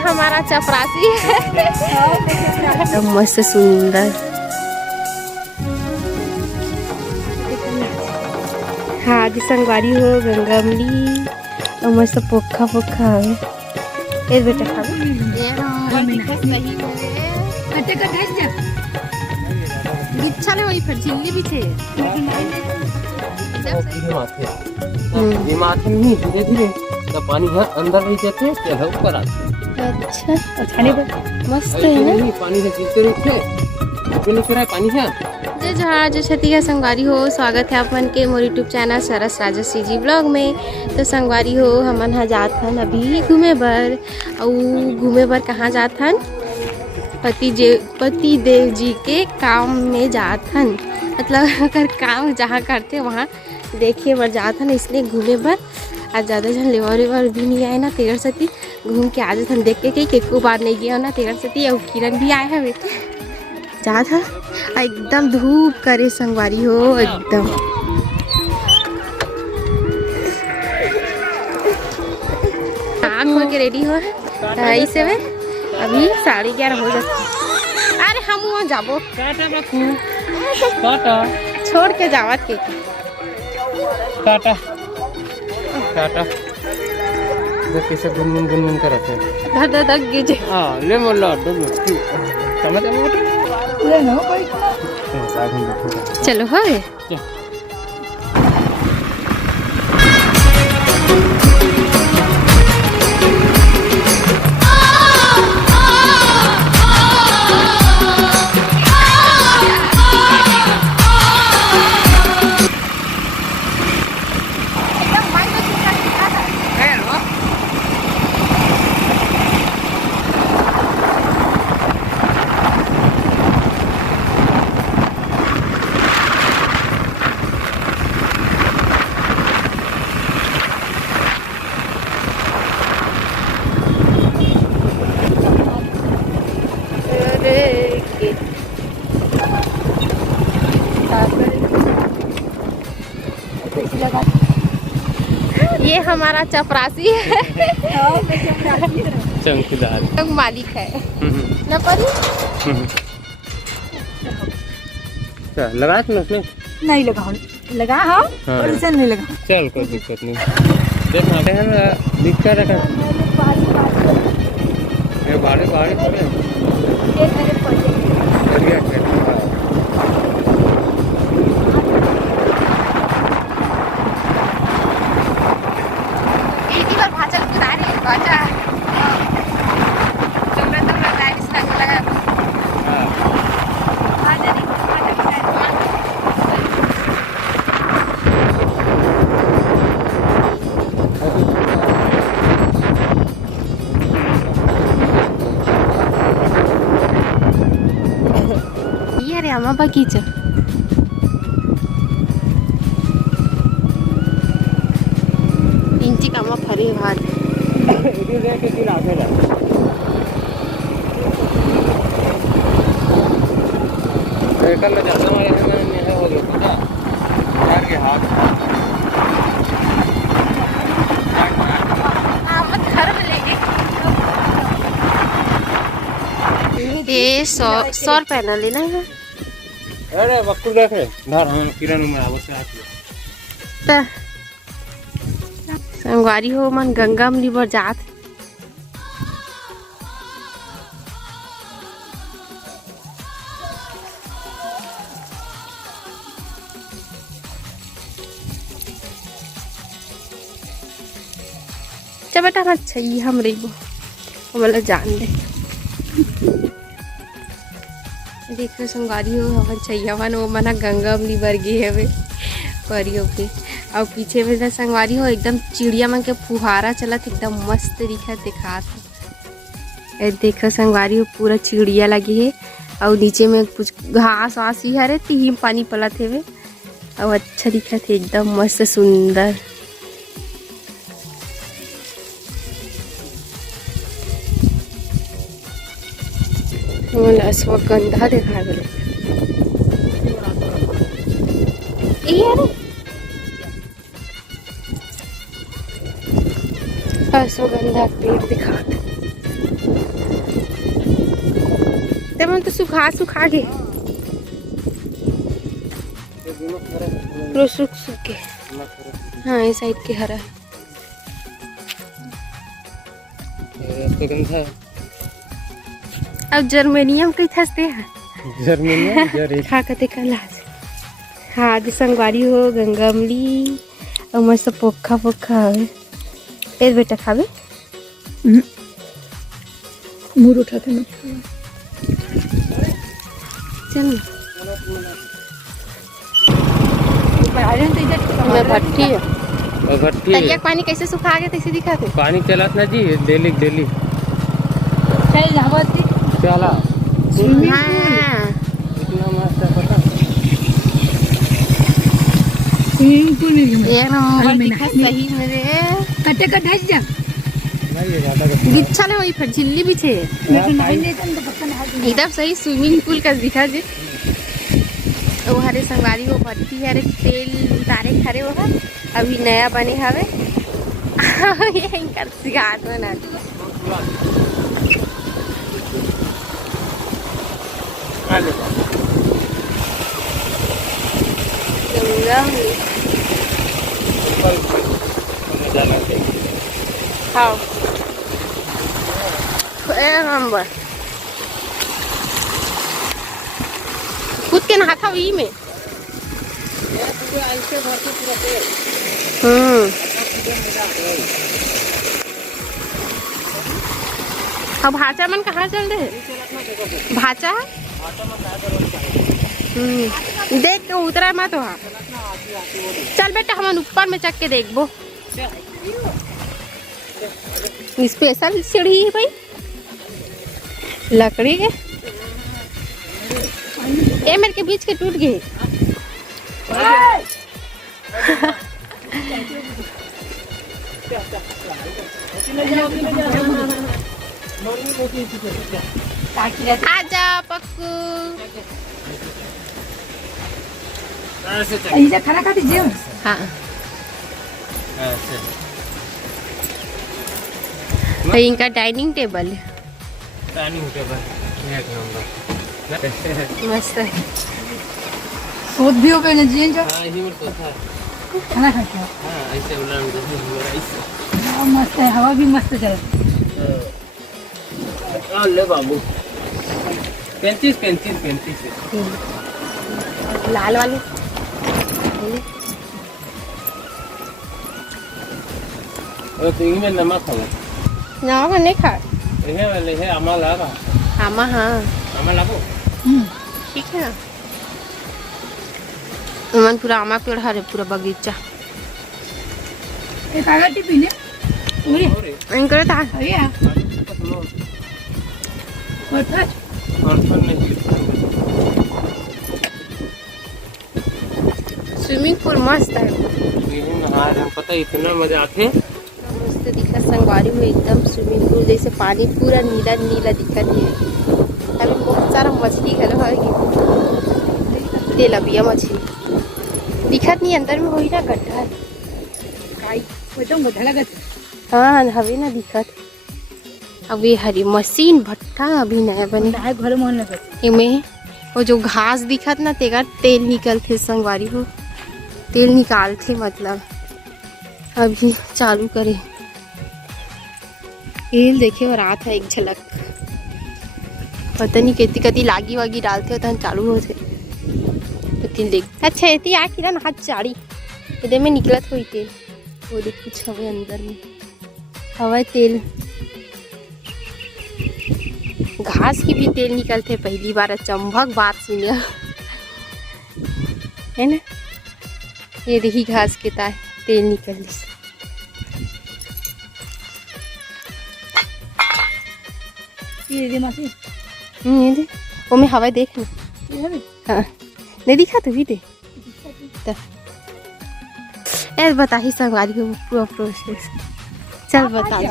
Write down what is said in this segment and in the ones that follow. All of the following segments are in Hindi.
हमारा चपरासी है। मस्त सुंदर। हाँ जी संगवारी हो गंगामली और मस्त पोखा पोखा है बेटा खा फिर झिल्ली भी थे धीरे धीरे तो पानी अंदर नहीं जाते ऊपर आते। अच्छा मस्त है ना पानी से पानी है। जय जहाँ जो छतिया संगवारी हो, स्वागत है अपन के मोर यूट्यूब चैनल सरस राजश्री जी ब्लॉग में। तो संगवारी हो हमन हा जात हन अभी घूमे बर। और घूमे बर कहाँ जात हन? पति देव जी के काम में जात हन, मतलब अगर काम जहाँ करते वहाँ देखे बर जात हन, इसलिए घूमे बर। आज ज़्यादा जन लेवर भी नहीं आए ना, तेरह सती घूम के आज हम देख के कहीं एको बार नहीं गया ना तेरह सती। और किरण भी आए हवे जा था एकदम धूप करे संगवारी हो एकदम। आँख खोल के रेडी हो इसे में अभी 11:30 हो जाते। अरे हम वहाँ जाबो छोड़ के जावत के टाटा टाटा देख कैसे गुनगुन करते हैं। धक गिजे हां ले मोला समझ आ बेटा ले नो भाई चलो है ये हमारा चपरासी है। चमकीदार मालिक है न परी। लगा उसमें नहीं लगाओ लगा हाँ और उसे नहीं लगा। चल कोई दिक्कत नहीं। देख हैं दिक्कत है ये बाड़े पड़े आमा बगीचा इंची कामा फरे भात इधर देख के लागे ला एकल में ज्यादा मारे हैं नहीं हो गया पता यार के हाथ मत घर में लेके ये 100 रुपया लेना है। अरे वक्त देखे धर हम किरण में आवश्य आती संगवारी हो मन गंगा में बर जात बेटा अच्छा ही हम रही मतलब जान दे। देखो संगवारी हो हवन छैयावन वो मना गंगा में बरगी है परियो के। और पीछे में तो संगवारी हो एकदम चिड़िया मन के फुहारा चलत एकदम मस्त दिखत दिखात। देखो संगवारी हो पूरा चिड़िया लगी है और नीचे में कुछ घास वास ही हरे तीन पानी पलत है और अच्छा दिखत है एकदम मस्त सुंदर। अश्वगंधा देखा अश्वगंधा पेड़ दिखा तब हम तो सुखा के पूरा सूख के। हाँ ये साइड के हरा है। अब जर्मेनियम कई थसते हैं जर्मनियम खा कते कलास। हाँ जो संगवारी हो गंगामली और मस्त पोखा हवे। ए बेटा खावे मुंह उठाते मत चल भट्टी है। भट्टी तरिया पानी कैसे सुखा के तैसे दिखाते। पानी चलात ना जी डेली चल हवाती चला हाँ इतना मस्त है पता। स्विमिंग पूल में ये नंबर दिखा सही मेरे कटे कटे जा नहीं ये ज्यादा का गिच्छा ले वही फिर झिल्ली भी छे नहीं तो पक्का नहा एकदम सही स्विमिंग पूल का दिखा जे। वो हरे संगवारी वो भट्टी हरे तेल उतारे खरे वो है अभी नया बने हवे। ये इनकर सिगार बना हाँ नंबर खुद के नहाता वही में। अब भाचा मन कहाँ चल रहे भाचा देख के उतरा मत वहाँ। चल बेटा हम ऊपर में चक के देखबो। स्पेशल सीढ़ी है भाई लकड़ी के। ए मेरे के बीच के टूट गए। आजा पक्कू ऐसा खाना खाती जे हाँ तो इनका डाइनिंग टेबल है डाइनिंग टेबल एक नंबर मस्त है। सोच भी हो गए ना जी जो हां इसी में तो था खाना खाते हो। हां ऐसे उलान दो ऐसे हाँ, मस्त है हवा भी मस्त चल हां ले बाबू 35 लाल वाले और तीन में नमक है ना नहीं खा ये वाले है अमल आ रहा आमा। हाँ अमल आपको ठीक है। मन पूरा आमा पेड़ हरे पूरा बगीचा एक आगे टिफिन है पूरी इनकर था अरे यार और था स्विमिंग पूल मस्त है। पता इतना मजा आते मस्त दिखा संगवारी में एकदम स्विमिंग पूल जैसे पानी पूरा नीला नीला दिखत है। अभी बहुत सारा मछली घलो है तेलबिया मछली दिखत नहीं अंदर में होई ना गड्ढा काई एकदम गधा लगत हाँ हवे ना दिखत। अब ये हरी मशीन भट्टा अभी नया बने है घर मन लगत इमें वो जो घास दिखत ना तेगा तेल निकलते संगवारी हो तेल निकालते मतलब अभी चालू करे तेल देखे और रात है एक झलक पता नहीं कितनी कति लागी वागी डालते होता है चालू होते तो तेल देख अच्छा इतनी आ कि ना हाथ चाड़ी इधर में निकलत हुई तेल वो देख कुछ हवे अंदर में हवा तेल घास की भी तेल निकलते पहली बार चंभक बात सुनिया है ना। ये देखी घास के तार तेल निकल ये दे मासी ये दे वो में हवा देख ना ये है हाँ नहीं दिखा तू भी दे यार बता ही संगवारी को पूरा प्रोसेस चल बता दे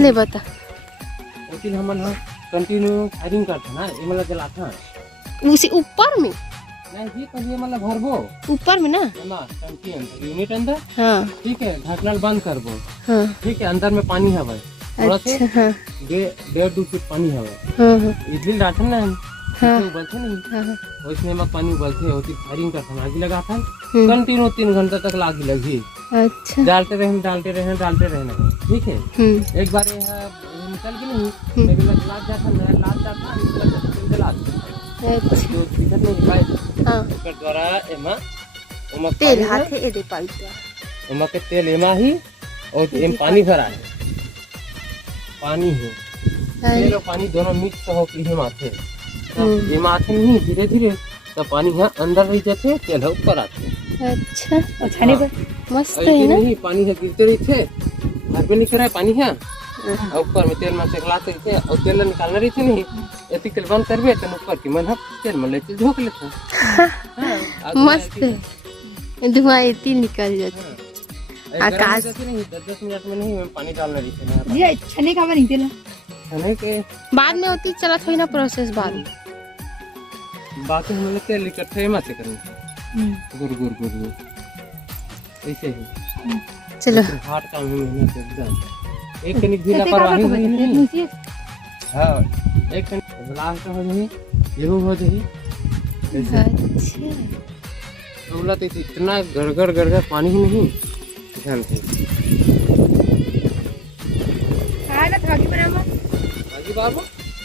ले बता उसी हमन कंटिन्यू फायरिंग करता ना ये मतलब जलाता उसी ऊपर में नहीं जी पर ये मतलब भरबो ऊपर में ना ना टंकी अंदर यूनिट अंदर हाँ ठीक है ढक्कन बंद करबो हाँ ठीक है अंदर में पानी हवा थोड़ा से अच्छा हाँ 1.5-2 फीट पानी है हाँ हाँ इडली डालते ना हाँ। उबलते नहीं हाँ हाँ उसमें में पानी उबलते होती फायरिंग का आग लगा था हम्म, कंटिन्यू 3 घंटा तक आग लगी अच्छा डालते रहना ठीक है। एक बार ये निकल गई नहीं मेरे लग लाग जाता नया लाग जाता निकल जाता जला अच्छा जो दिक्कत नहीं भाई हाँ कर द्वारा एमा ओमा तेल पानी हाथे ए दे पाई तो है, ओमा के तेल एमा ही और एम पानी भरा है पानी है तेल और पानी दोनों मिक्स हो के हम आते ये माथे नहीं धीरे धीरे तो पानी यहाँ अंदर रह जाते तेल है ऊपर आते अच्छा और छाने पर मस्त और है ये ना नहीं पानी है गिरते रही थे घर पे निकल रहा है पानी है और ऊपर में तेल में सेकलाते थे और तेल निकालना रही थी नहीं ऐसी तेल बंद करबे तो ऊपर की मन तेल में लेते झोंक लेते हाँ, मस्त है धुआं इतनी निकल जाती आकाश। नहीं 10 मिनट में नहीं पानी डालना रही थी ना ये छने का नहीं तेल छने के बाद में होती चला थोड़ी ना प्रोसेस बाद में बाकी हम लोग तेल इकट्ठे मत करेंगे गुर गुर गुर गुर ऐसे ही चलो हार्ड काम है मेहनत एकदम एक कनिक भी लापरवाही हुई नहीं हाँ एक कनिक लास्ट हो जाए ये हो जाए ऐसे अच्छा बोला तो इतना गड़गड़ पानी ही नहीं जानते ना थाकी बराबर आगे बाबू